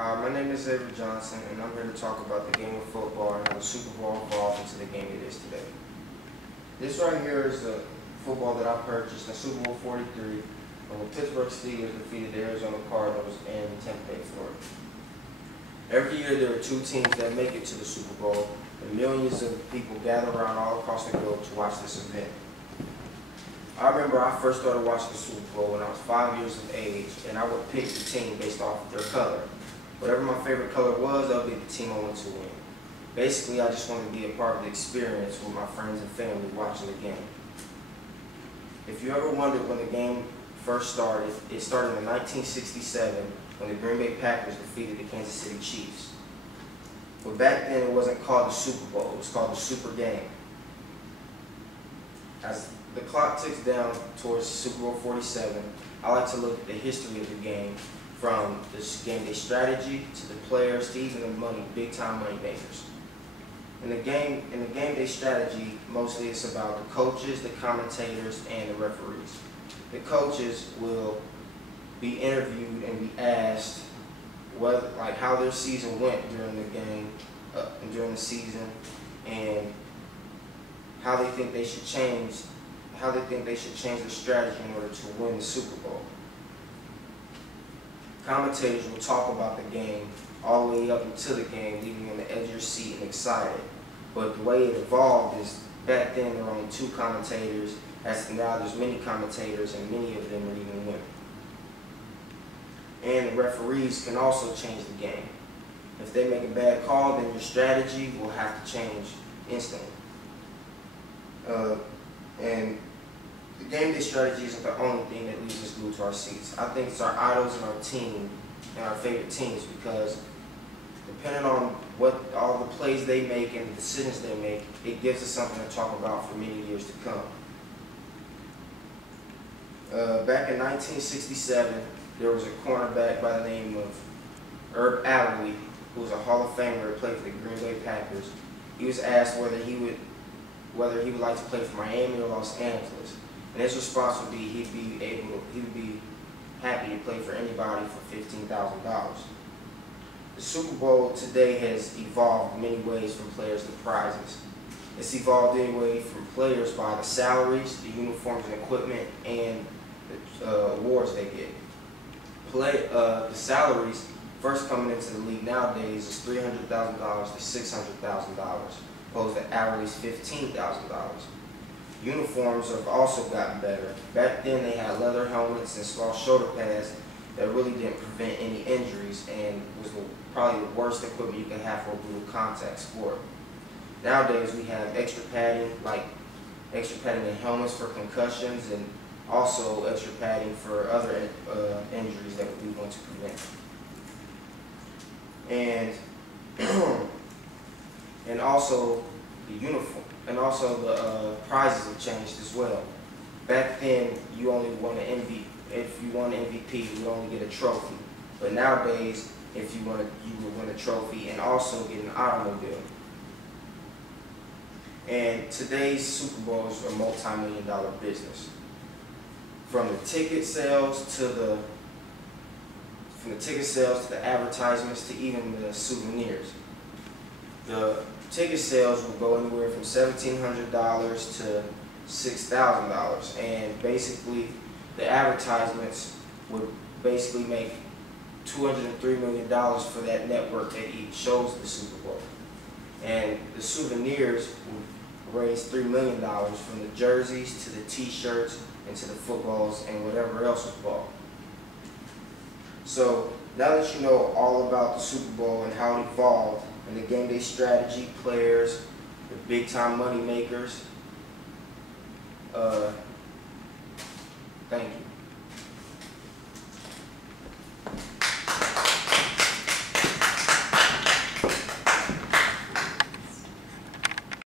Hi, my name is XRJ Johnson, and I'm here to talk about the game of football and how the Super Bowl evolved into the game it is today. This right here is the football that I purchased in Super Bowl 43 when the Pittsburgh Steelers defeated the Arizona Cardinals in Tampa Bay, Florida. Every year there are two teams that make it to the Super Bowl, and millions of people gather around all across the globe to watch this event. I remember I first started watching the Super Bowl when I was 5 years of age, and I would pick the team based off of their color. Whatever my favorite color was, that would be the team I wanted to win. Basically, I just wanted to be a part of the experience with my friends and family watching the game. If you ever wondered when the game first started, it started in 1967 when the Green Bay Packers defeated the Kansas City Chiefs. But back then it wasn't called the Super Bowl, it was called the Super Game. As the clock ticks down towards Super Bowl 47, I like to look at the history of the game, from the game day strategy to the players to even the big-time money makers. In the game day strategy, mostly it's about the coaches, the commentators, and the referees. The coaches will be interviewed and be asked how their season went during the game, during the season, and how they think they should change their strategy in order to win the Super Bowl. Commentators will talk about the game all the way up until the game, leaving you on the edge of your seat and excited. But the way it evolved is back then there were only two commentators, as now there's many commentators and many of them are even women. And the referees can also change the game. If they make a bad call, then your strategy will have to change instantly. And the game day strategy isn't the only thing that leaves us glued to our seats. I think it's our idols and our team and our favorite teams, because depending on what all the plays they make and the decisions they make, it gives us something to talk about for many years to come. Back in 1967, there was a cornerback by the name of Herb Allen, who was a Hall of Famer who played for the Green Bay Packers. He was asked whether he would like to play for Miami or Los Angeles. And his response would be he would be happy to play for anybody for $15,000. The Super Bowl today has evolved in many ways from players to prizes. It's evolved anyway from players by the salaries, the uniforms and equipment, and the awards they get. The salaries first coming into the league nowadays is $300,000 to $600,000, opposed to hourly's $15,000. Uniforms have also gotten better. Back then they had leather helmets and small shoulder pads that really didn't prevent any injuries and was probably the worst equipment you could have for a brutal contact sport. Nowadays we have extra padding, like extra padding in helmets for concussions, and also extra padding for other injuries that we want to prevent. And also the uniform. And also the prizes have changed as well. Back then, you only won an MVP. If you won an MVP, you would only get a trophy. But nowadays, if you would win a trophy and also get an automobile. And today's Super Bowl is a multi-million-dollar business. From the ticket sales to the advertisements to even the souvenirs. The ticket sales will go anywhere from $1,700 to $6,000, and basically the advertisements would basically make $203 million for that network that shows the Super Bowl. And the souvenirs will raise $3 million from the jerseys to the t-shirts and to the footballs and whatever else was bought. So now that you know all about the Super Bowl and how it evolved, and the game day strategy, players, the big-time money makers, thank you.